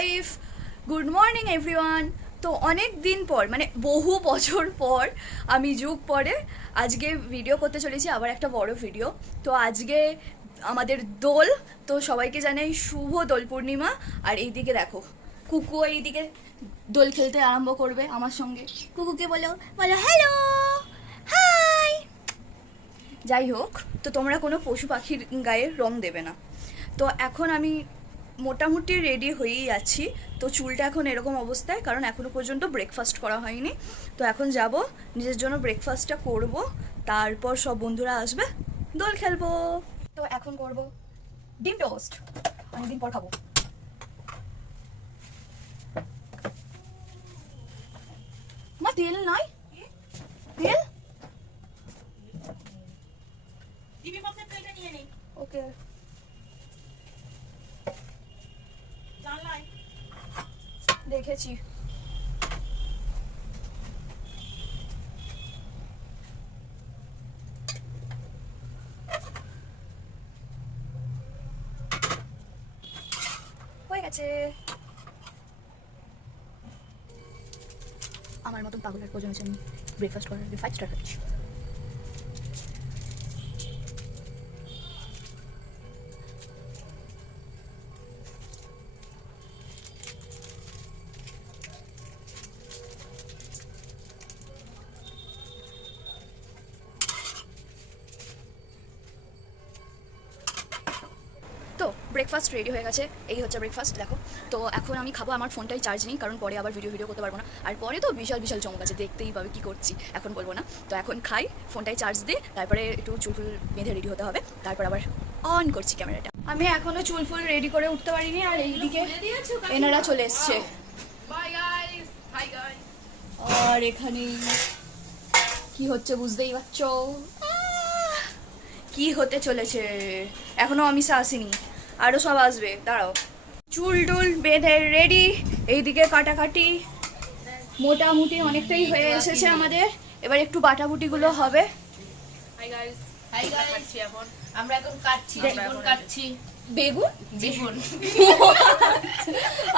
Life. Good morning everyone. তো অনেক দিন পর, মানে বহু বছর পর, আমি যুগ পরে আজকে ভিডিও করতে চলেছি, আবার একটা বড় ভিডিও। তো আজকে আমাদের দোল, তো সবাইকে জানাই শুভ দোল পূর্ণিমা। আর এইদিকে দেখো কুকু এইদিকে দোল খেলতে আরম্ভ করবে আমার সঙ্গে। কুকুকে বলো বলো হ্যালো হাই। যাই হোক, তো তোমরা কোনো পশু পাখির গায়ে রং দেবে না। তো এখন আমি মোটামুটি রেডি হয়েই আছি। তো চুলটা এখন এরকম অবস্থায়, কারণ এখনো পর্যন্ত ব্রেকফাস্ট করা হয়নি। তো এখন যাব নিজের জন্য ব্রেকফাস্টটা করব, তারপর সব বন্ধুরা আসবে, দোল খেলবো। তো এখন করব ডিম টোস্ট, অনেকদিন পর খাবো। মা তেল নাই? তেল ওকে। দেখেছি। হয়ে গেছে। আমার মতন পাগলের প্রয়োজন হচ্ছে, আমি ব্রেকফাস্ট করার আগে 5 স্টার খাচ্ছি। তো ব্রেকফাস্ট রেডি হয়ে গেছে, এই হচ্ছে ব্রেকফাস্ট দেখো। তো এখন আমি খাবো, আমার ফোনটাই চার্জ নেই, কারণ পরে আবার ভিডিও করতে পারবো না। আর পরে তো বিশাল বিশাল চমক আছে, দেখতেই পাবে কি করছি, এখন বলবো না। তো এখন খাই, ফোনটাই চার্জ দিই, তারপরে একটু চুলফুল বেঁধে রেডি হতে হবে, তারপর আবার অন করছি ক্যামেরাটা। আমি এখনো চুলফুল রেডি করে উঠতে পারিনি, আর এইদিকে এনারা চলে এসছে। আর এখানে কি হচ্ছে বুঝতেই পারছো, কি হতে চলেছে। এখনো অমিশা আসেনি, আরো সব আসবে, দাঁড়াও। চুল টুল বেঁধে রেডি, এইদিকে কাটাকাটি মোটামুটি অনেকটাই হয়ে এসেছে আমাদের। এবার একটু বাটাবুটিগুলো হবে। আমরা এখন কাটছি বেগুন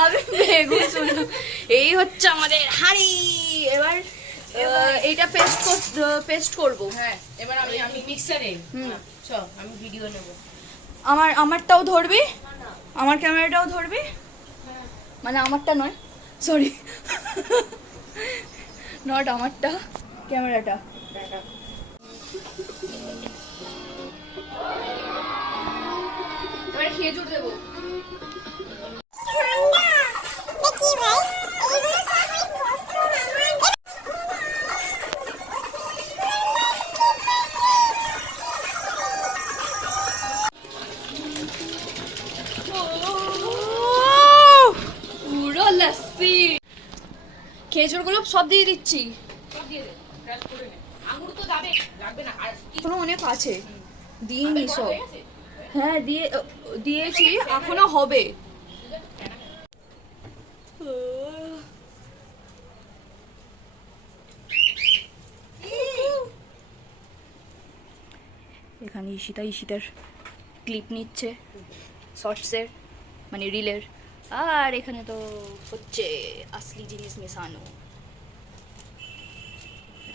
আমি বেগুন শুনলাম। এই হচ্ছে আমাদের হাঁড়ি। এবার এইটা পেস্ট করব। হ্যাঁ, এবার আমি মিক্সারে আমি ভিডিও নেব। আমারটাও ধরবি, আমার ক্যামেরাটাও ধরবি, মানে আমারটা নয়, সরি, নট আমারটা, ক্যামেরাটা। এবার খেজুর দেবো। পুরো লস্যি। খেজুরগুলো সব দিয়ে দিচ্ছি। আঙুর তো লাগবে না, আর এখনো অনেক আছে, দিইনি সব। হ্যাঁ দিয়েছি, এখনো হবে। এখানে ঈশিতার ক্লিপ নিচ্ছে শর্টসের, মানে রিলের। আর এখানে তো হচ্ছে আসলি জিনিস মেশানো।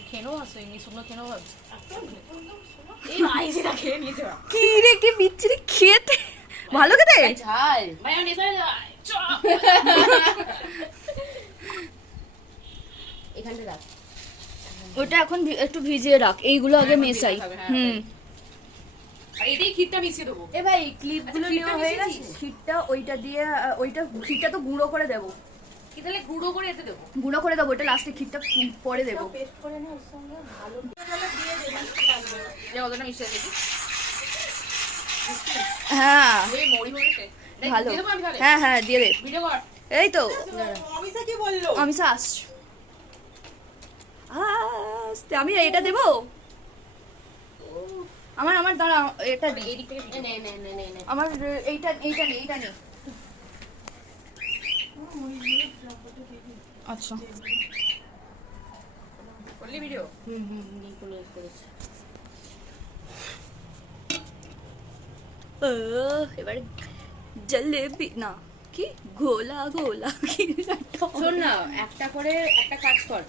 খেনো আসো, এমনি শুকনো খেনো এই আইজিটা খেয়ে নিয়েছে। কি রে, কি বিচ্ছিরি খেতে, ভালো খেতে। ঝাল ভাই, আমি নেশা এখানটা রাখ, ওটা এখন একটু ভিজিয়ে রাখ, এইগুলো আগে মেশাই। আর এটাই ক্ষীরটা মিশিয়ে দেবো। এ ভাই ক্লিপগুলো নেওয়া হয়ে গেছে, ক্ষীরটা ওইটা দিয়ে, ওইটা ক্ষীরটা তো গুঁড়ো করে দেবো। কি তাহলে গুঁড়ো করে এতে দেবো? গুঁড়ো করে দেবো, ওটা লাস্টে ক্ষীরটা পরে দেবো। অতটা মিশিয়ে দেবো। হ্যাঁ ভালো, ভালো, হ্যাঁ হ্যাঁ দিয়ে দে। ভিডিও কর। এই তো অমিশা কি বললো? অমিশা আসছে, আমি এটা দেবো। আমার দাঁড়া, এটা দিই। আমার এইটা নেই। আচ্ছা করলি ভিডিও? এবার জলেবি না, কি গোলা গোলা কি শোন না, একটা করে একটা কাজ কর,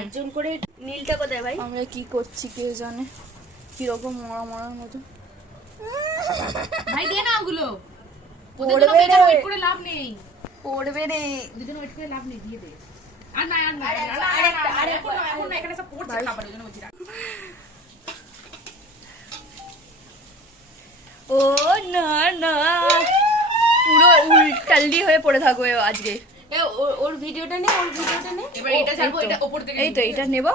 একজন করে। নীলটা কোথায় ভাই? আমরা কি করছি কে জানে, কিরকম মরা মরার মতো। ভাই দে না ওগুলো, পড়বে ওদের রে। ওয়েট করে লাভ নেই, পড়বে রে। দুজন ওয়েট করে লাভ নেই, দিয়ে দে। আর না এখন না, এখানে সব পড়ছে খাবার, ওই জন্য বলছি রাখ। ও না না, পুরো উল্টাল্লি হয়ে পড়ে থাকবে আজকে। ওর ভিডিওটা নে, ওর ভিডিওটা নে। এবার এটা ছাড়বো, এটা উপর থেকে এই তো এটা নেব।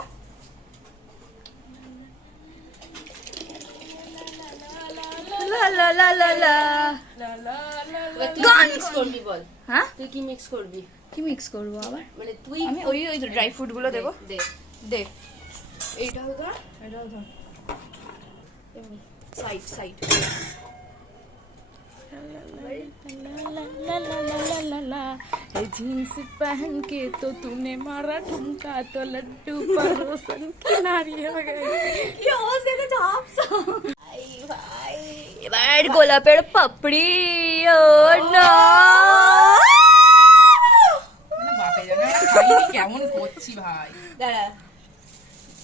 লা লা লা লা লা। এবার তুই গান মিক্স করবি বল, হ্যাঁ তুই কি মিক্স করবি? কি মিক্স করবো আবার? মানে তুই আমি ওই ওই ড্রাই ফ্রুট গুলো দেবো। দে। দে, এইটাও ধর, এটাও ধর, সাইড সাইড। जींस पहन के तो तूने मारा ठुमका तो लड्डू परोसन किनारी हो गए। ये आवाज देखे झाप सा। এবার গোলাপের পাপড়ি। ও না, বাপে জানে খাইনি কেমন করছি ভাই। দাঁড়া,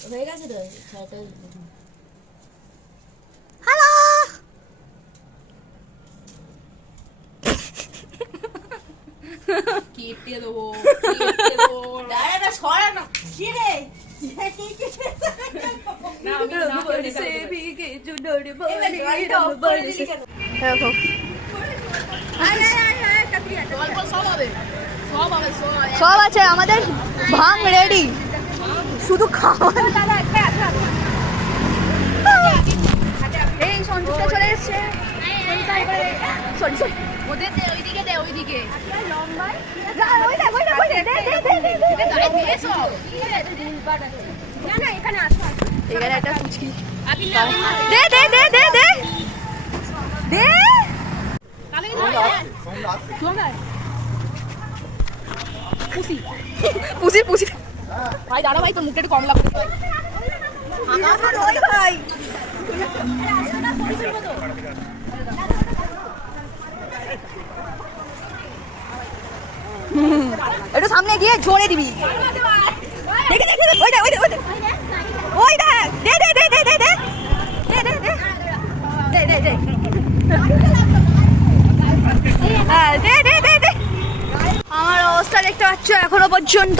হয়ে গেছে তো ছয়টা। হ্যালো। কেটে দেবো, কেটে দেবো। দাঁড়া না, ছড়া না। কি রে? না আমি না করে দিতে হবে। দেখো গল্প সব হবে, সব হবে, সব হবে। সব আছে আমাদের, ভাং রেডি, শুধু খাওয়া। এই সঞ্চিতা চলে এসছে। সরি সরি, ওদের দে, ওইদিকে দে, ওইদিকে। এখানে একটা ফুচকি দে দে দে দে দে দে। পুষি পুষি ভাই দাঁড়া ভাই, তোর মুখটা একটু কম লাগবে। ভাই একটু সামনে গিয়ে ঝরে দিবি। দেখে দেখে ওইটা ওইটা ওইটা ওই দেখ, দে দে দে দে দে দে দে দে দে দে দে হ্যাঁ দে দে দে দে। আমার অবস্থা দেখতে পাচ্ছ, এখনো পর্যন্ত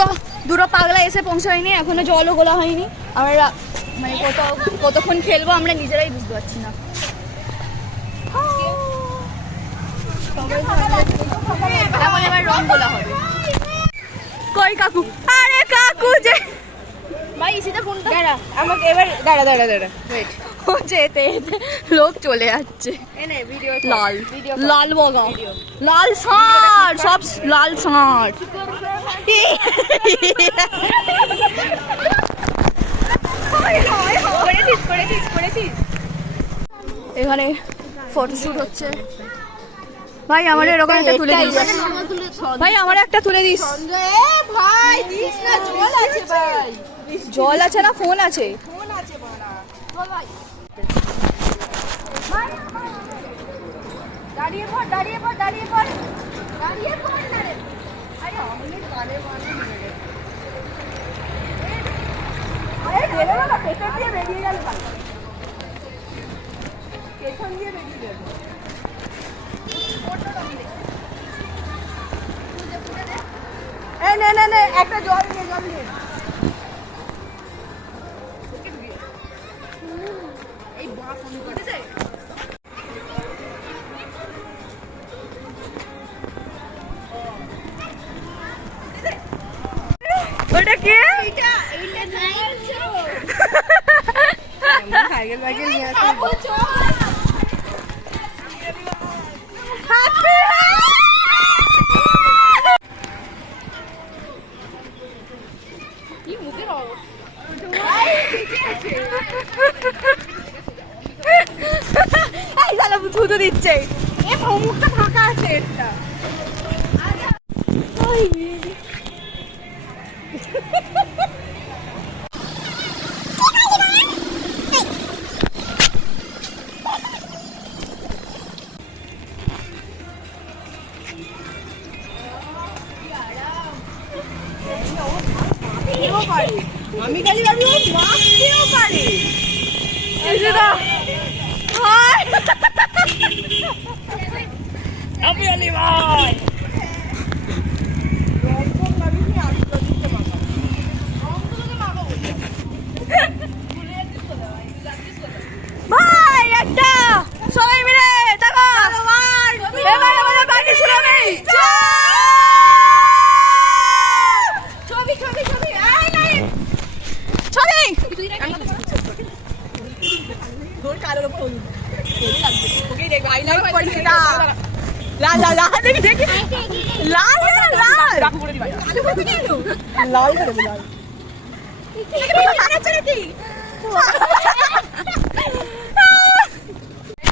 দুটো পাগলা এসে পৌঁছায়নি, এখনো জলও গোলা হয়নি। আমরা মানে কতক্ষণ খেলবো আমরা নিজেরাই বুঝতে পারছি না। এখন এবার রং গোলা হবে। কই কাকু? আরে কাকু যে ভাই ইসিতে ফোনটা দাঁড়া, আমাকে এবার দাঁড়া দাঁড়া দাঁড়া ওয়েট। ও যেতে যেতে লোক চলে যাচ্ছে। এনে ভিডিও লাল ভিডিও লাল বগা, লাল ষাঁড়, সব লাল ষাঁড়। করেছিস করেছিস করেছিস। এখানে ফটোশুট হচ্ছে। ভাই আমার এরকম একটা তুলে দিস, ভাই আমার একটা তুলে দিস। সঞ্জয় ভাই দিস না, জল আছে ভাই, জল আছে না ফোন আছে? ফোন আছে বড়া। দাঁড়িয়ে পড় দাঁড়িয়ে পড় দাঁড়িয়ে পড় দাঁড়িয়ে পড় না রে। আরে আমি কানে মানে আরে বেরো না, পেছন দিয়ে বেরিয়ে গেল ভাই, পেছন দিয়ে বেরিয়ে গেল। এই নে নে নে, একটা জল নিয়ে জল নিয়ে। এই বাপ ফোন করেছে। ওটা কে? সাইকেল বাইকেল নিয়ে আসে। কি মুখের এই শালা থুতু দিচ্ছে। এ মুখটা ফাঁকা আছে একটা। আমি খালি ভাবি ও মাখতেও পারে। ভাই একটা সবাই মিলে দেখো এবার আমাদের বাড়ি শুরু হবে। ছবি ছবি ছবি এই নাই ছবি তোর কালোর উপর হলুদ ওকে দেখ আই লাইক পরিচিতা লাল লাল লাল দেখি দেখি লাল লাল রাখু করে দিবা কালো করে কেন লাল করে লাল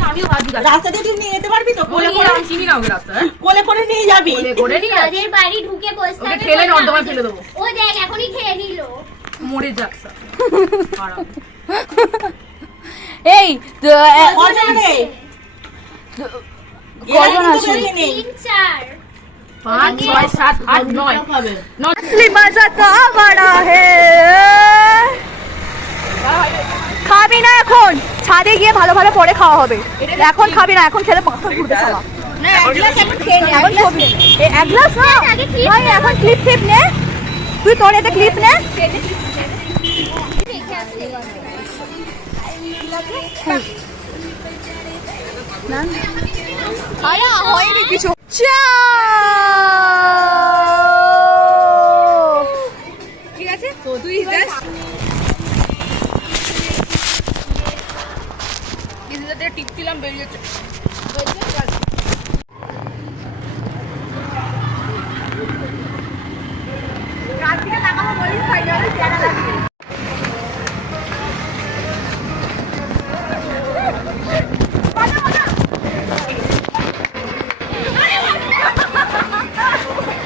আমিও ভাবি রাস্তা দিয়ে তুই নিয়ে যেতে পারবি তো কোলে করে আমি চিনি না ওকে রাস্তা কোলে করে নিয়ে যাবি কোলে করে নিয়ে যাচ্ছি। ওদের বাড়ি ঢুকে বসতে ওকে হবে ঠেলে বলে নর্দমায় আমি- ফেলে দেবো ও দেখ এখনই খেয়ে নিল মরে যাক স্যার এই কজন রে কজন আছে? 3 4 5 6 7 8 9 असली मजा का बड़ा है। খাবি না এখন, ছাদে গিয়ে ভালো ভালো পরে খাওয়া হবে। এখন খাবি না, এখন খেলে মাথা ঘুরবে সালা। না এক গ্লাস এখন খেয়ে নে এখন ছবি এক গ্লাস না আগে clip ভাই, নে। এখন ক্লিপ ক্লিপ নে, তুই তোর এতে ক্লিপ নে। দেখে আসতে আরে হয়নি কিছু। ঠিক আছে তুই জাস্ট কিছুতে টিপছিলাম বেরিয়েছে কাল থেকে লাগাবো বলিস ফাইনালি চেহারা লাগিয়ে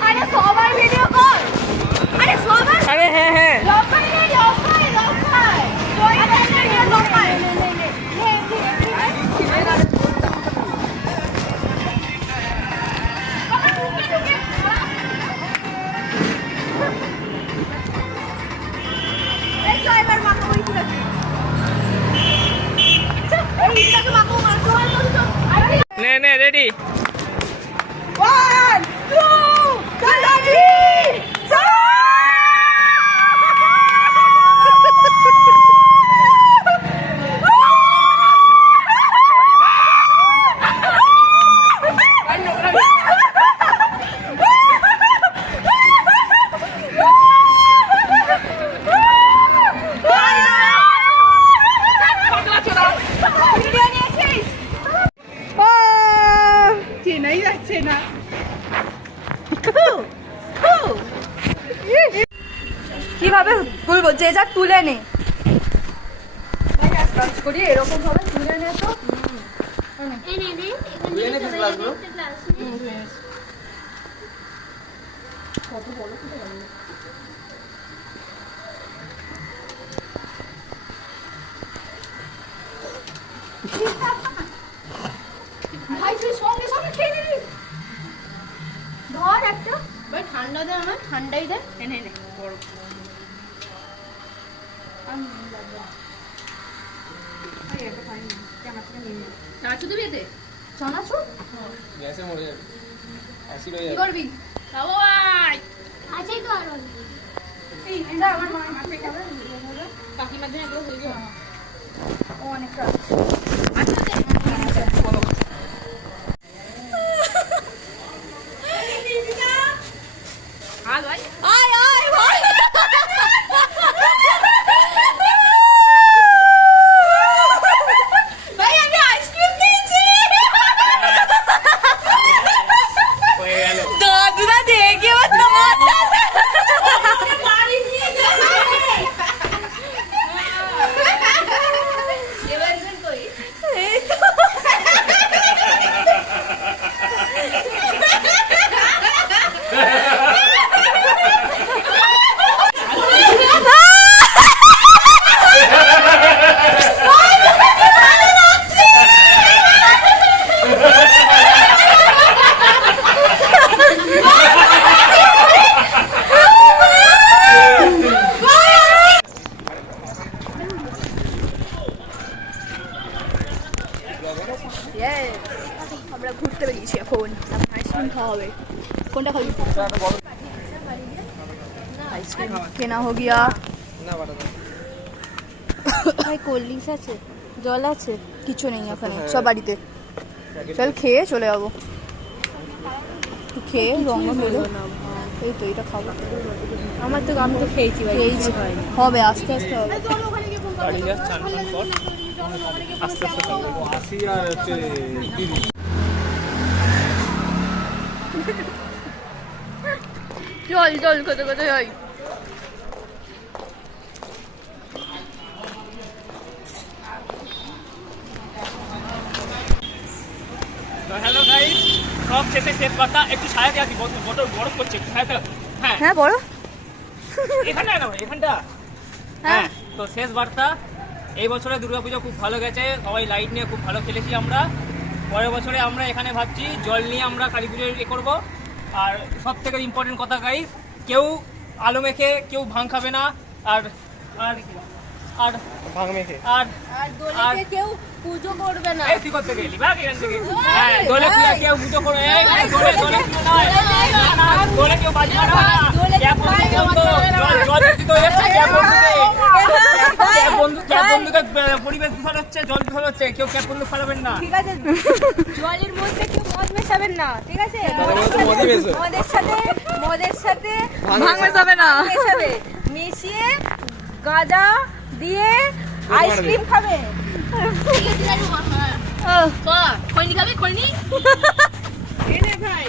আরে সবাই ভিডিও কর, আরে সবাই, আরে হ্যাঁ হ্যাঁ লকাই নে লকাই লকাই তুই নে লকাই নে এই তো এবার মাখো ওই ঠিক আছে এই ইটাকে মাখো মাখো আরে নে নে রেডি 1 2 3 চেনাই যাচ্ছে না কিভাবে তুলবো, যে যা তুলে নে করি এরকম ভাবে তুলে নে তো। এনে দে এখানে সবাই একটা গ্লাস ভাই তুই সঙ্গে সঙ্গে খেয়ে নিবি, ধর একটা। ভাই ঠান্ডা দে আমার ঠান্ডাই দে নে নে বড় চাচু দিবি এতে চানাচুর গ্যাসে মরে যাবে অ্যাসিড হয়ে কি যাবে করবি? খাবো ভাই আছেই তো আরো এই এটা আমার মা মাকে খাবে, কাকিমার জন্য এগুলো হয়ে যাবে ও অনেকটা আজ ভাই আয় আয় ভাই ভাই আমি আইসক্রিম খেয়েছি হয়ে গেল দাদুরা দেখে আমার তোমার এই তো হবে। কোনটা খাবি? आइसक्रीम केना हो गया। না বাটা দাও। ভাই কোল্ড ড্রিঙ্কস আছে, জল আছে, কিছু নেই ওখানে, সব বাড়িতে। চল খেয়ে চলে যাবো। তুই খেয়ে রঙ হলো এই তো এটা খাবো। আমার তো আমি তো খেয়েছি ভাই, খেয়েছি হবে আস্তে আস্তে হবে। বাড়ি যা চান টান কর আস্তে আস্তে খাবো। 80 আর হচ্ছে 30 চল চল কোথায় কোথায় যাই। তো হ্যালো গাইস, সব শেষে শেষ কথা, একটু ছায়াতে আছি, বড় বরফ করছে, একটু ছায়াতে। হ্যাঁ হ্যাঁ বড় এখানটা না ভাই, এখানটা। হ্যাঁ তো শেষ বার্তা, এই বছরে দুর্গাপুজো খুব ভালো গেছে, সবাই লাইট নিয়ে খুব ভালো খেলেছি আমরা। পরের বছরে আমরা এখানে ভাবছি জল নিয়ে আমরা কালী পুজো ইয়ে করবো। আর সব থেকে ইম্পর্টেন্ট কথা গাইস, কেউ আলো মেখে কেউ ভাঙ খাবে না। আর আর আর ভাঙ মেখে আর আর কেউ পুজো করবে না। এই তুই করতে গেলি ভাগ এখান থেকে। হ্যাঁ দোলে কেউ পুজো করে, এই দোলে দোলে কেউ নয়, না দোলে কেউ বাজবে না। ক্যাব বন্ধু তো জল দূষিত হয়ে যাচ্ছে, ক্যাব বন্ধুকে পরিবেশ দূষণ হচ্ছে, জল দূষণ হচ্ছে, কেউ ক্যাব বন্ধু ফেলাবেন না। ঠিক আছে, জলের মধ্যে কেউ মদ মেশাবেন না, ঠিক আছে? মদের সাথে ভাঙ মেশাবে না। মেশাবে, মিশিয়ে গাঁজা দিয়ে আইসক্রিম খাবে। খৈনি খাবে খৈনি ভাই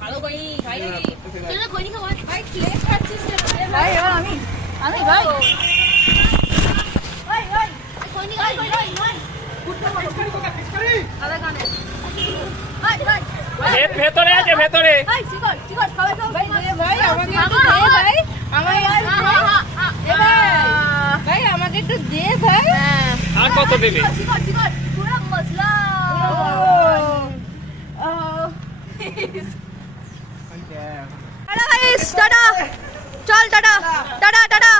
ভালো খৈনি খাই নাকি চল না খৈনি খাওয়া ভাই প্লেট খাচ্ছিস রে ভাই এবার আমি ভাই খৈনি খাই খৈনি আদা কানে ভাই ভাই ভেতরে আছে, ভেতরে। ভাই সিগারেট সিগারেট খাবে তো ভাই দে ভাই, আমাকে একটু দে ভাই, আমাকে ভাই আমাকে একটু দে ভাই। আর কত দেবে? সিগারেট সিগারেট পুরো মশলা টাটা গাইস, টাটা চল, টাটা টাটা টাটা।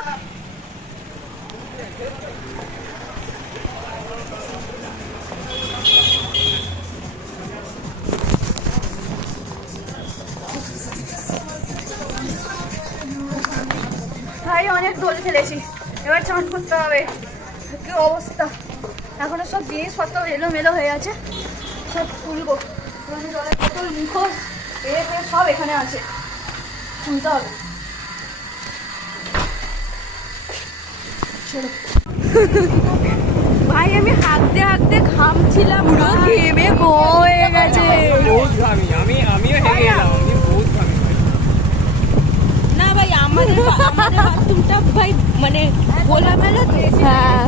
ভাই অনেক দোল খেলেছি, এবার চান করতে হবে। কি অবস্থা, এখনো সব জিনিসপত্র এলোমেলো হয়ে আছে, সব তুলবো। জলের বোতল, মুখোশ, সব এখানে আছে, শুনতে হবে। ভাই আমি হাঁকতে হাঁকতে ঘামছিলাম, পুরো ঘেমে গো হয়ে গেছে। বহুত ঘামি, আমিও হেগে গেলাম, আমি বহুত ঘামি। না ভাই আমাদের বাথরুমটা ভাই মানে খোলামেলা তো। হ্যাঁ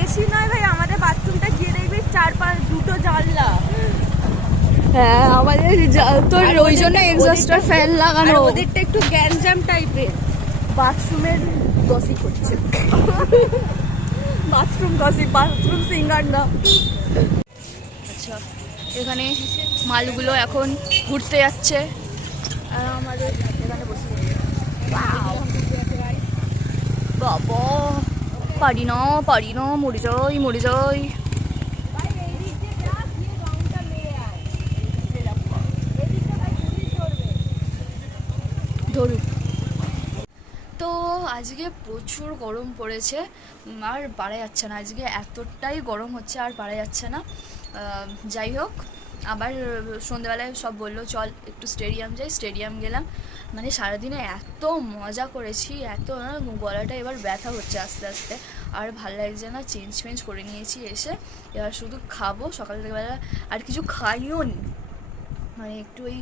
এসি নয় ভাই, আমাদের বাথরুমটা গিয়ে দেখবি 4-5 দুটো জানলা। হ্যাঁ আমাদের তোর ওই জন্য এক্সস্টার ফ্যান লাগানো। আর ওদেরটা একটু গ্যাঞ্জাম টাইপের। বাথরুমের গসিপ হচ্ছে, বাথরুম গসিপ, বাথরুম সিঙ্গার না। আচ্ছা এখানে মালগুলো এখন ঘুরতে যাচ্ছে আর আমাদের এখানে বসে বাবা পারি না মরে যাই। ধরুক। তো আজকে প্রচুর গরম পড়েছে, আর পারা যাচ্ছে না, আজকে এতটাই গরম হচ্ছে আর পারা যাচ্ছে না। যাই হোক, আবার সন্ধ্যেবেলায় সব বললো চল একটু স্টেডিয়াম যাই, স্টেডিয়াম গেলাম। মানে সারাদিনে এত মজা করেছি, এত গলাটা এবার ব্যথা হচ্ছে আস্তে আস্তে, আর ভালো লাগছে না, চেঞ্জ করে নিয়েছি এসে। এবার শুধু খাবো, সকালবেলা আর কিছু খাইও নি, মানে একটু ওই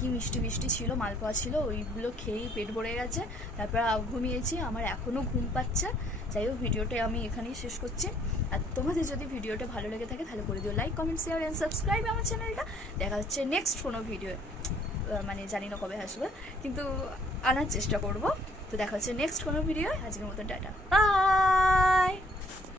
কি মিষ্টি ছিল, মালপোয়া ছিল, ওইগুলো খেয়েই পেট ভরে গেছে। তারপর ঘুমিয়েছি, আমার এখনও ঘুম পাচ্ছে। যাই হোক, ভিডিওটা আমি এখানেই শেষ করছি। আর তোমাদের যদি ভিডিওটা ভালো লেগে থাকে তাহলে করে দিও like, comment, share and subscribe আমার চ্যানেলটা। দেখা হচ্ছে নেক্সট কোনো ভিডিও, মানে জানি না কবে আসবে, কিন্তু আনার চেষ্টা করব। তো দেখা হচ্ছে নেক্সট কোনো ভিডিও। আজকের মতন টাটা, বাই।